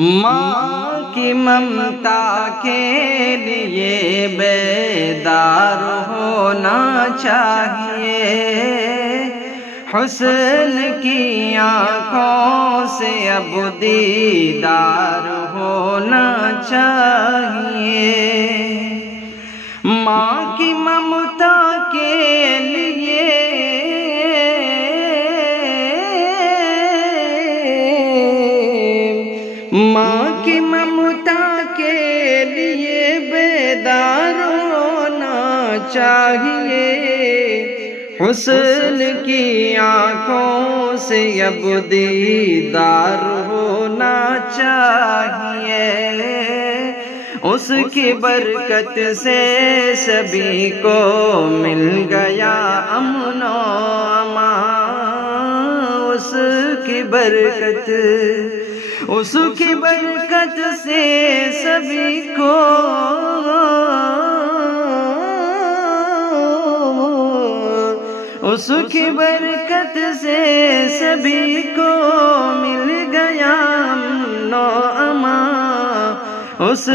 ماں کی ممتا کے لیے بیدار ہونا چاہیے، حسن کی آنکھوں سے اب دیدار ہونا چاہیے۔ ماں کی ممتا کے لیے ماں کی ممتا کے لیے بیدار ہونا چاہیے، حسن کی آنکھوں سے اب دیدار ہونا چاہیے۔ اس کی برکت سے سبھی کو مل گیا امن و امان، اس کی برکت سے سبھی کو اس کی برکت سے سبھی کو مل گیا امن و امان۔ اس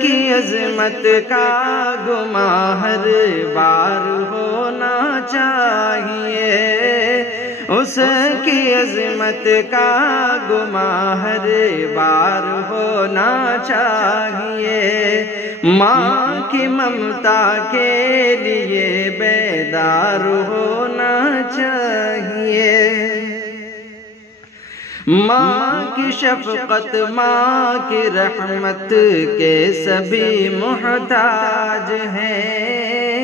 کی عظمت کا گماں ہر بار ہونا چاہیے، اس کی عظمت کا گماں ہر بار ہونا چاہیے۔ ماں کی ممتا کے لیے بیدار ہونا چاہیے۔ ماں کی شفقت، ماں کی رحمت کے سبھی محتاج ہیں،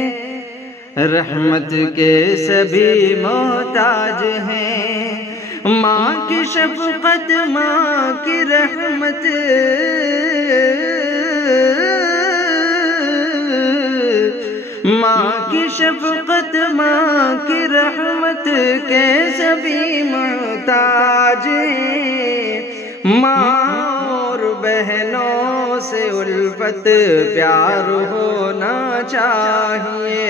رحمت کے سبھی محتاج ہیں۔ ماں کی شفقت، ماں کی رحمت ماں کی شفقت، ماں کی رحمت کے سبھی محتاج ہیں۔ ماں اور بہنوں سے الفت پیار ہونا چاہیے،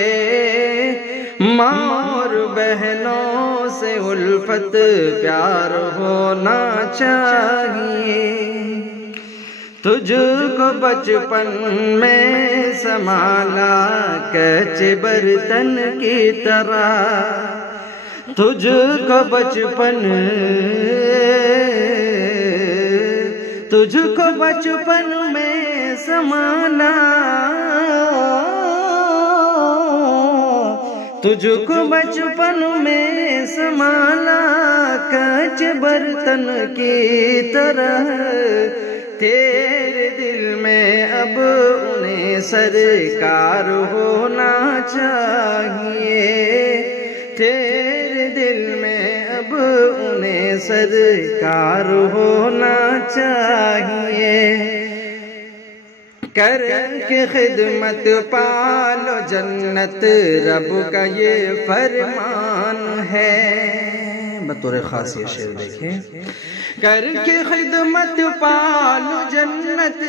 ماں اور بہنوں سے الفت پیار ہونا چاہیے۔ تجھ کو بچپن میں سنبھالا کچھ برتن کی طرح، تجھ کو بچپن میں سنبھالا، تجھ کو بچپن میں سنبھالا کچھ برتن کی طرح، تیرے دل میں اب انہیں سرکار ہونا چاہیے، تیرے دل میں اب انہیں سرکار ہونا چاہیے۔ کر کے خدمت پالو جنت، رب کا یہ فرمان ہے۔ بطور خاص یہ شعر دیکھیں، کر کے خدمت پالو جنت،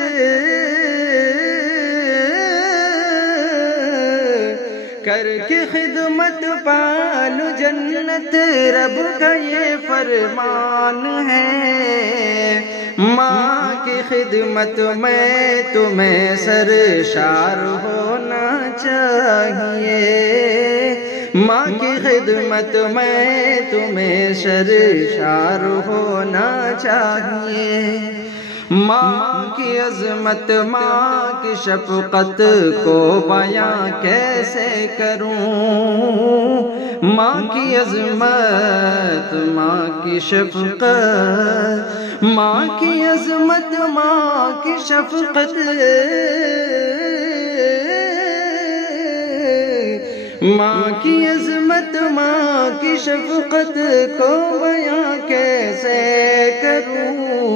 کر کے خدمت پالو جنت، رب کا یہ فرمان ہے۔ ماں کی خدمت میں تمہیں سرشار ہونا چاہیے، ماں کی خدمت میں تمہیں سرشار ہونا چاہیے۔ ماں کی عظمت، ماں کی شفقت کو بیاں کیسے کروں، ماں کی عظمت، ماں کی شفقت، ماں کی عظمت، ماں کی شفقت، ماں کی عظمت، ماں کی شفقت کو بیاں کیسے کروں،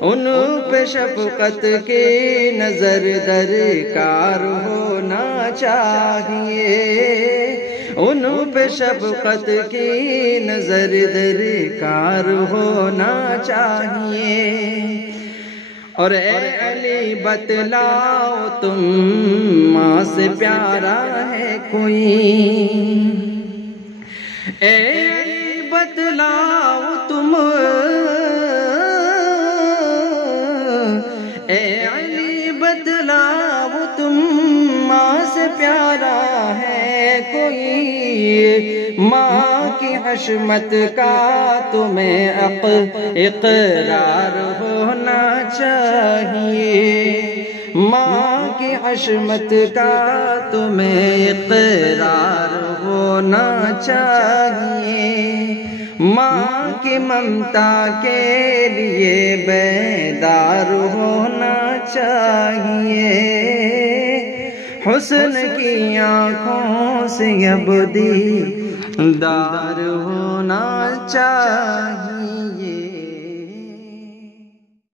ان پہ شفقت کی نظر درکار ہونا چاہیے، ان پہ شفقت کی نظر درکار ہونا چاہیے۔ اور اے علی بتلاؤ تم ماں سے پیارا ہے کوئی، اے علی بتلاؤ تم اے علی بتلاؤ تم ماں سے پیارا ہے کوئی، ماں کی حشمت کا تمہیں اقرار ہونا چاہیے، ماں کی حشمت کا تمہیں اقرار ہونا چاہیے، ماں کی ممتا کے لیے بیدار ہونا چاہیے، حسن کی آنکھوں سے اب دیدار ہونا چاہیے۔